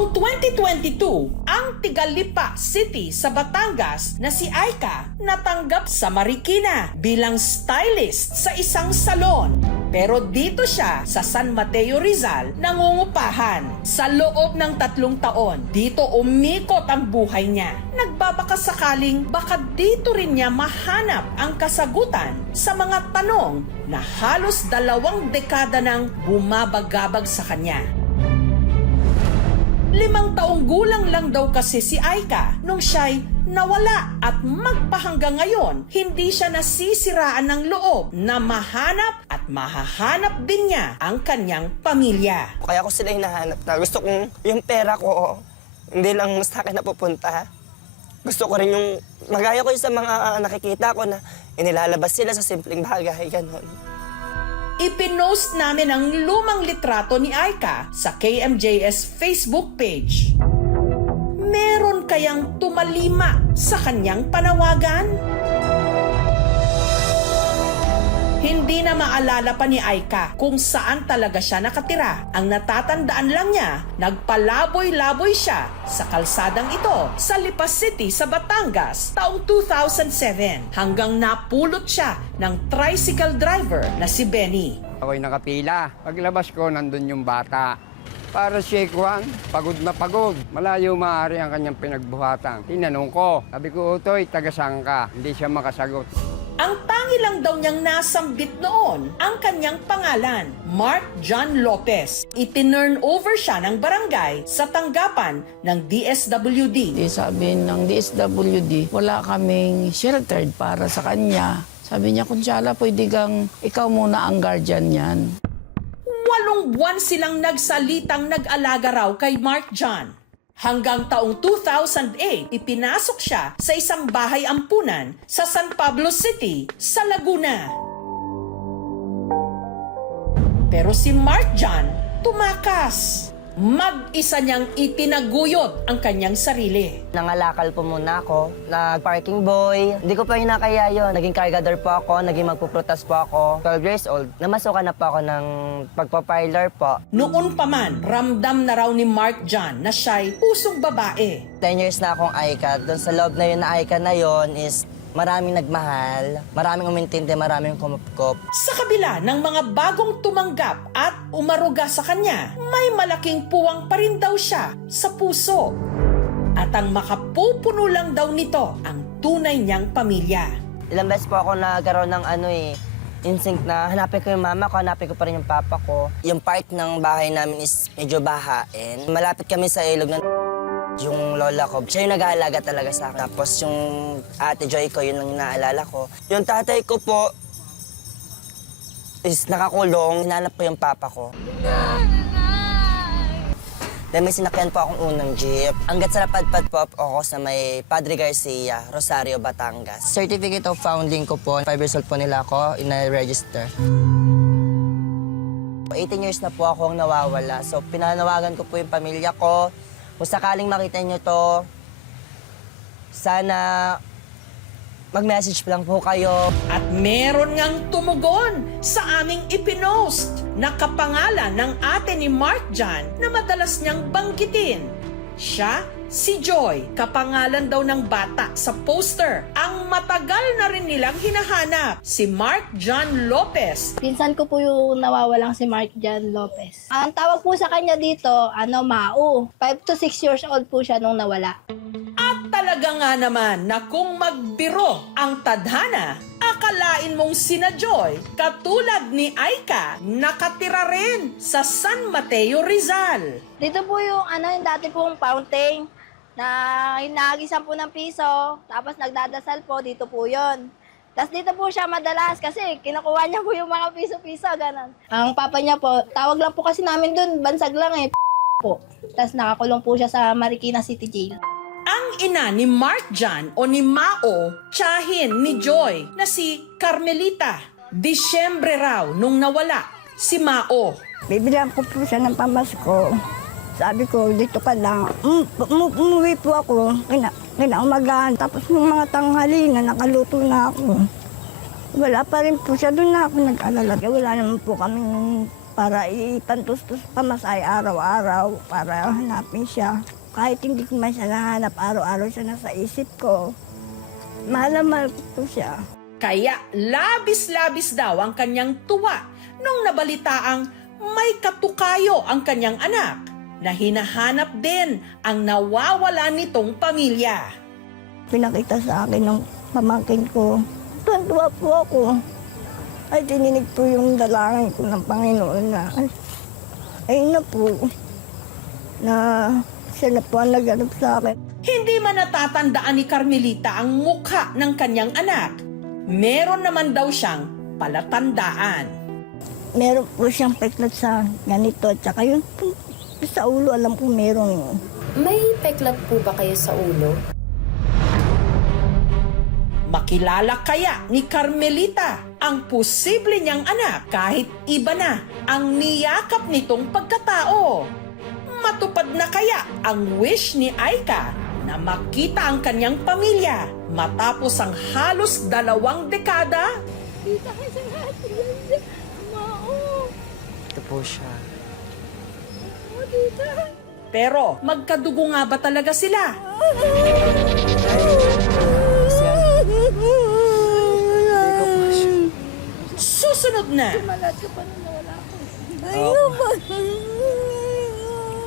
Noong 2022, ang Tigalipa City sa Batangas na si Aika natanggap sa Marikina bilang stylist sa isang salon. Pero dito siya sa San Mateo Rizal nangungupahan. Sa loob ng 3 taon, dito umikot ang buhay niya. Nagbabaka sakaling baka dito rin niya mahanap ang kasagutan sa mga tanong na halos 2 dekada nang bumabagabag sa kanya. 5 taong gulang lang daw kasi si Aika nung siya'y nawala at magpahanggang ngayon hindi siya nasisiraan ng loob na mahanap at mahahanap din niya ang kanyang pamilya. Kaya ko sila hinahanap na gusto kong yung pera ko hindi lang sa akin napupunta. Gusto ko rin yung magaya ko yung sa mga nakikita ko na inilalabas sila sa simpleng bagay, ganon. Ipinost namin ang lumang litrato ni Aika sa KMJS Facebook page. Meron kayang tumalima sa kanyang panawagan? Hindi na maalala pa ni Aika kung saan talaga siya nakatira. Ang natatandaan lang niya, nagpalaboy-laboy siya sa kalsadang ito sa Lipa City sa Batangas taong 2007 hanggang napulot siya ng tricycle driver na si Benny. Ako'y nakapila. Paglabas ko, nandun yung bata. Para si Juan, pagod na pagod. Malayo maaari ang kanyang pinagbuhatan. Tinanong ko, sabi ko, Utoy, taga-saan ka? Hindi siya makasagot. Ang tangi lang daw niyang nasambit noon ang kanyang pangalan, Mark John Lopez. Itinurn over siya ng barangay sa tanggapan ng DSWD. Sabi ng DSWD, wala kaming sheltered para sa kanya. Sabi niya, Kunsala, pwede kang ikaw muna ang guardian niyan. 8 buwan silang nagsalitang nag-alaga raw kay Mark John. Hanggang taong 2008, ipinasok siya sa isang bahay ampunan sa San Pablo City, sa Laguna. Pero si Mark John tumakas. Mag-isa niyang itinaguyod ang kanyang sarili. Nangalakal po muna ako, nag-parking boy. Hindi ko pa hinakaya yun. Naging cargador po ako, naging magpuprotas po ako. 12 years old, namasukan na po ako ng pagpaparlor po. Noon pa man, ramdam na raw ni Mark John na siya'y pusong babae. 10 years na akong Aika. Doon sa loob na yun na Aika na yun is maraming nagmahal, maraming umintindi, maraming kumupkop. Sa kabila ng mga bagong tumanggap at umaruga sa kanya, may malaking puwang pa rin daw siya sa puso. At ang makapupuno lang daw nito ang tunay niyang pamilya. Ilang beses po ako nagkaroon ng instinct na hanapin ko yung mama ko, hanapin ko pa rin yung papa ko. Yung part ng bahay namin is medyo bahain. Malapit kami sa ilog ng yung lola ko, siya yung nag-aalaga talaga sa akin. Tapos yung ate Joy ko, yun ang naalala ko. Yung tatay ko po is nakakulong. Hinanap ko yung papa ko. Then may sinakyan po akong unang jeep. Hanggat sa napadpad po ako sa may Padre Garcia, Rosario, Batangas. Certificate of founding ko po, 5 years old po nila ako, ina-register. 18 years na po akong nawawala. So pinanawagan ko po yung pamilya ko. Kung sakaling makita nyo to, sana mag-message lang po kayo. At meron ngang tumugon sa aming ipinost na kapangalan ng ate ni Mark John na madalas niyang banggitin. Siya, si Joy, kapangalan daw ng bata sa poster. Ang matagal na rin nilang hinahanap, si Mark John Lopez. Pinsan ko po yung nawawalang si Mark John Lopez. Ang tawag po sa kanya dito, Mau. 5 to 6 years old po siya nung nawala. At talaga nga naman na kung magbiro ang tadhana, akalain mong sina Joy, katulad ni Aika, nakatira rin sa San Mateo Rizal. Dito po yung yung dati pong fountain na hinahagisan po ng piso, tapos nagdadasal po, dito po yon. Tapos dito po siya madalas kasi kinukuha niya po yung mga piso-piso, ganun. Ang papa niya po, tawag lang po kasi namin dun, bansag lang po. Tapos nakakulong po siya sa Marikina City Jail. Ang ina ni Mark John o ni Mao, tiyahin ni Joy na si Carmelita. Disyembre raw nung nawala si Mao. Bibilang ko po siya ng pamasko. Sabi ko, dito ka lang. Umuwi po ako. Kinaumagaan. Tapos nung mga tanghali na nakaluto na ako. Wala pa rin po siya. Doon na ako nag-alala. Wala naman po kaming para ipantustos pamasahe araw-araw para hanapin siya. Kahit hindi ko man siya nahanap, araw-araw siya nasa isip ko. Mahal na mahal ko siya. Kaya labis-labis daw ang kanyang tuwa nung nabalitaang may katukayo ang kanyang anak na hinahanap din ang nawawala nitong pamilya. Pinakita sa akin ng pamangkin ko. Tuwan-tuwa po ako. Ay, dininig po yung dalangin ko ng Panginoon na ayun na po, na siya na po ang naghanap sa akin. Hindi man natatandaan ni Carmelita ang mukha ng kanyang anak. Meron naman daw siyang palatandaan. Meron po siyang peklat sa ganito, at saka yun po sa ulo, alam ko meron. May peklat po ba kayo sa ulo? Makilala kaya ni Carmelita ang posible niyang anak kahit iba na ang niyakap nitong pagkatao? Matupad na kaya ang wish ni Aika na makita ang kanyang pamilya matapos ang halos 2 dekada? Ito po siya. Pero magkadugo nga ba talaga sila? Susunod na! Ayun ba?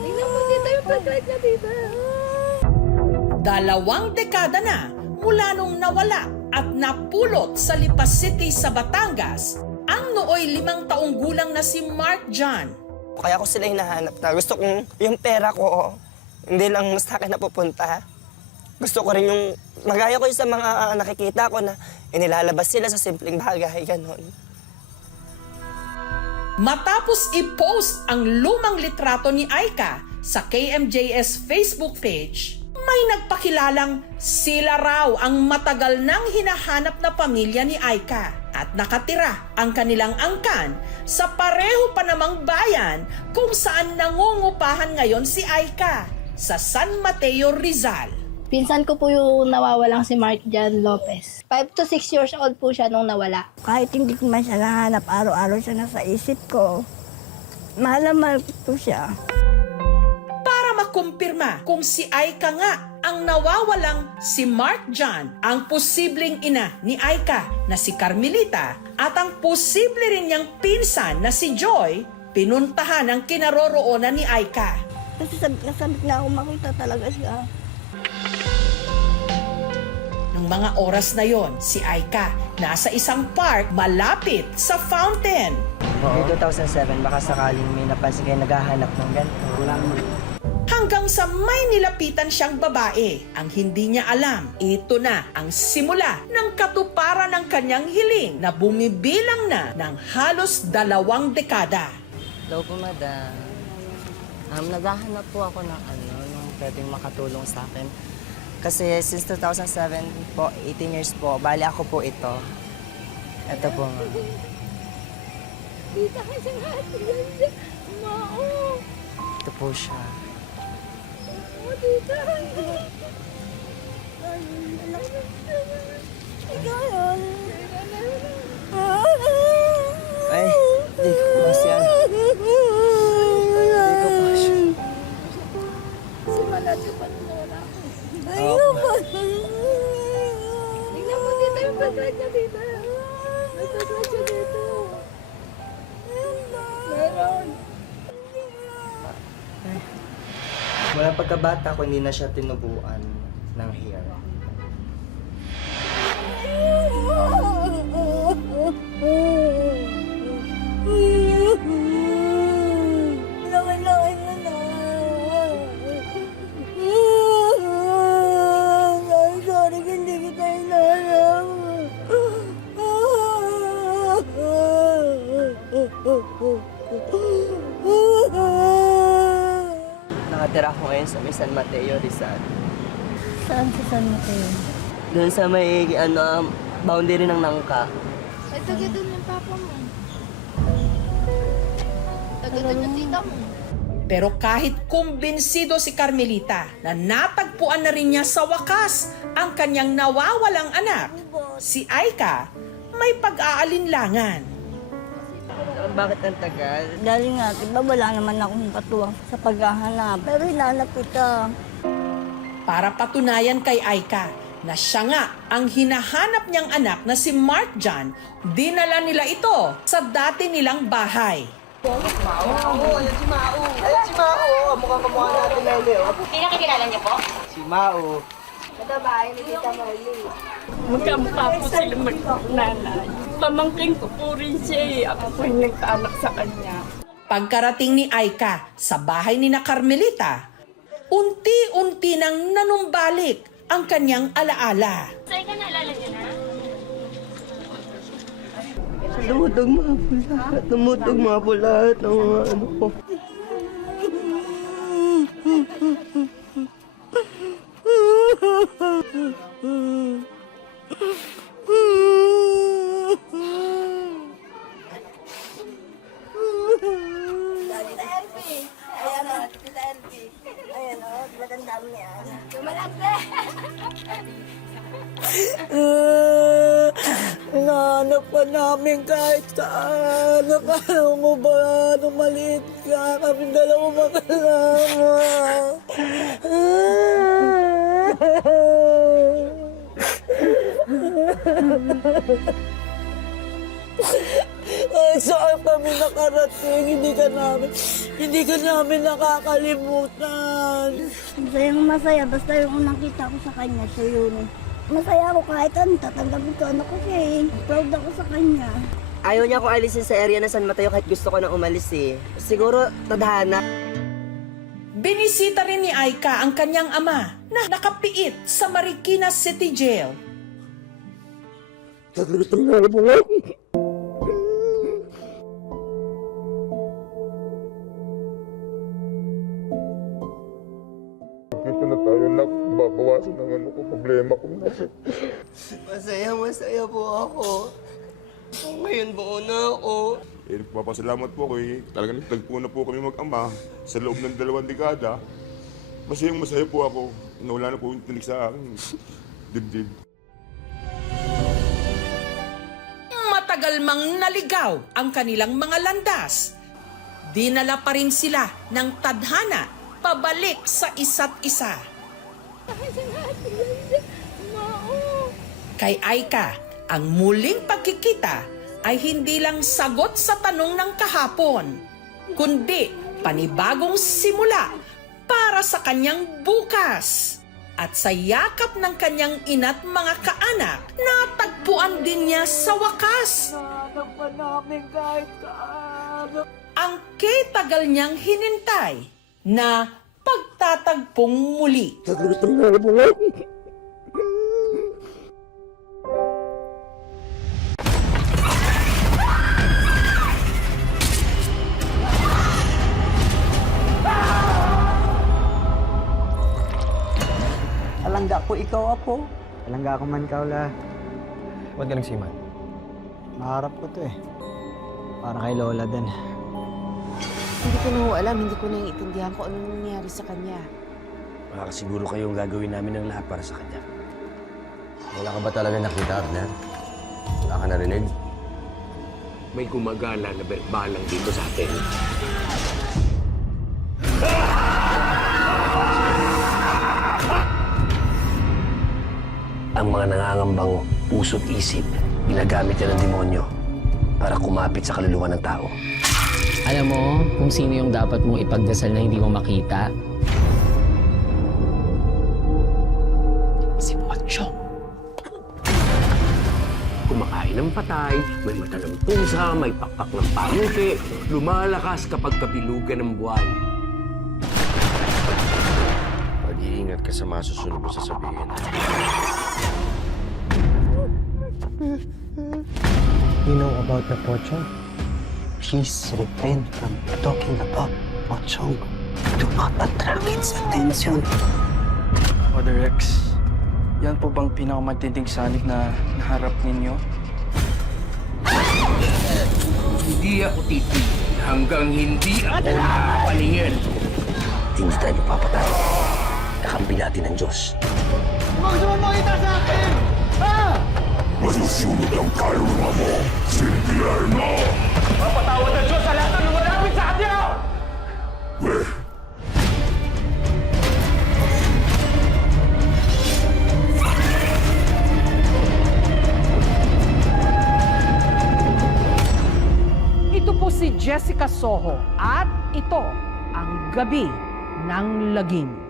Tingnan mo dito yung pagkat niya dito. 2 dekada na mula nung nawala at napulot sa Lipas City sa Batangas ang nooy 5 taong gulang na si Mark John. Kaya ko sila hinahanap na gusto kong yung pera ko, hindi lang sa akin napupunta. Gusto ko rin yung, magaya ko yung sa mga nakikita ko na inilalabas sila sa simpleng bagay, ganon. Matapos i-post ang lumang litrato ni Aika sa KMJS Facebook page, may nagpakilalang sila raw ang matagal nang hinahanap na pamilya ni Aika at nakatira ang kanilang angkan sa pareho pa namang bayan kung saan nangungupahan ngayon si Aika sa San Mateo, Rizal. Pinsan ko po yung nawawalang si Mark John Lopez. 5 to 6 years old po siya nung nawala. Kahit hindi ko man siya nahanap, araw-araw siya nasa isip ko. Mahal na mahal ko siya. Para makumpirma kung si Aika nga ang nawawalang si Mark John, ang posibleng ina ni Aika na si Carmelita at ang posible rin niyang pinsan na si Joy, pinuntahan ang kinaroroonan ni Aika. Kasi nasabit na ako makita talaga siya. Nung mga oras na yon, si Aika nasa isang park malapit sa fountain. May 2007, baka sakaling may napansin kayo naghahanap ng ganito. Hanggang sa may nilapitan siyang babae, ang hindi niya alam, ito na ang simula ng katuparan ng kanyang hiling na bumibilang na ng halos 2 dekada. Hello po, madam. Naghahanap po ako ng nung pwedeng makatulong sa akin. Kasi since 2007 po, 18 years po, bali ako po ito. Ito po, ma'am. Ito po siya. Ay, di ko po siya. Di ko po siya. Ayun ba? Tingnan mo dito yung pagkat niya dito. May pagkat siya dito. Meron. Mula pagkabata ko, hindi na siya tinubuan ng hair. Laki-laki na na. Sorry, hindi kita inalam. Nakatira ko ngayon sa may San Mateo, Rizal. Saan sa San Mateo? Doon sa may boundary ng Nangka. Ay, taga doon yung papa mo. Taga doon yung tita mo. Pero kahit kumbinsido si Carmelita na natagpuan na rin niya sa wakas ang kanyang nawawalang anak, si Aika may pag-aalinlangan. Bakit ang tagal? Dahil nga, diba wala naman akong katuwang sa paghahanap. Pero hinanap kita. Para patunayan kay Aika na siya nga ang hinahanap niyang anak na si Mark John, dinala nila ito sa dati nilang bahay. Oo, yan si Mao. Ayan si Mao. Mukhang kamukha natin Lele. Pinakikilala niyo po? Si Mao. Ito ba, hindi kita Marley. Magkamukha po sila magkakunanay. Pamangking ko po rin siya eh. Ako po yung nagkaanak sa kanya. Pagkarating ni Aika sa bahay ni na Carmelita, unti-unti nang nanumbalik ang kanyang alaala. Sa'yo ka naalala niyo na? Lumutog mga po lahat. Lumutog mga po lahat ng mga ano ko. Tita Elvie. Ayan o, Tita Elvie. Ayan o, maganda mo yan. Malante! Hinahanap ka namin kahit saan. Nakala mo ba nung maliit ka? Kami dalawa magkasama. Ay, saan kami nakarating? Hindi ka namin nakakalimutan. Masayang masaya. Basta yung unang kita ko sa kanya, siya yun. Masaya ako kahit ano, tatanggapin ko anak ko siya eh. Proud ako sa kanya. Ayaw niya akong alisin sa area na San Mateo kahit gusto ko nang umalis eh. Siguro, tadhana. Binisita rin ni Aika ang kanyang ama na nakapiit sa Marikina City Jail. Dito na tayo na babawasan ng ano ko, problema ko na. Masaya po ako. Ngayon buo na ako. Nagpapasalamat po ako talagang nagtagpo na po kami mag-ama sa loob ng 2 dekada. Masaya po ako. Nawala na po yung tinig sa akin. Dibdib. Matagal mang naligaw ang kanilang mga landas. Dinala pa rin sila ng tadhana pabalik sa isa't isa. Kay Aika, ang muling pagkikita ay hindi lang sagot sa tanong ng kahapon, kundi panibagong simula para sa kanyang bukas. At sa yakap ng kanyang ina't mga kaanak, natagpuan din niya sa wakas Hinahanap ka namin kahit saan. ang kay-tagal niyang hinintay na pagtatagpong muli. Alangga po ikaw ako. Palangga ako man, Kaula. Ba't ka nagsiman? Maharap ko to eh. Para kay Lola din. Hindi ko na ho alam, hindi ko naiintindihan kung anong nangyari sa kanya. Makakasiguro kayong gagawin namin ng lahat para sa kanya. Wala ka ba talaga nakita, Abner? Wala ka narinig? May gumagala na balang dito sa atin. Ang mga nangangambang puso't isip, ginagamit yan ng demonyo para kumapit sa kaluluwa ng tao. Alam mo kung sino yung dapat mong ipagdasal na hindi mo makita? Si Pochong. Kumakain ng patay, may mata ng pusa, may pakpak ng pamuti, lumalakas kapag kabilugan ng buwan. Mag-iingat ka sa masusunod mo sasabihin. You know about the Pochong? Please refrain from talking about Pochong. Do not attract its attention. Father Rex, yan po bang pinakamatinding sanik na naharap ninyo? Hindi ako titigil hanggang hindi ako nakapalingin. Hindi tayo papatay. Kakampi natin ng Diyos. Huwag naman makita sa akin! Ha? Masusunod ang kaluluwa mo, Silvierno! Mapatawad ng Diyos sa lahat ng lumalapit sa kanya! Ito po si Jessica Soho at ito ang Gabi ng Lagim.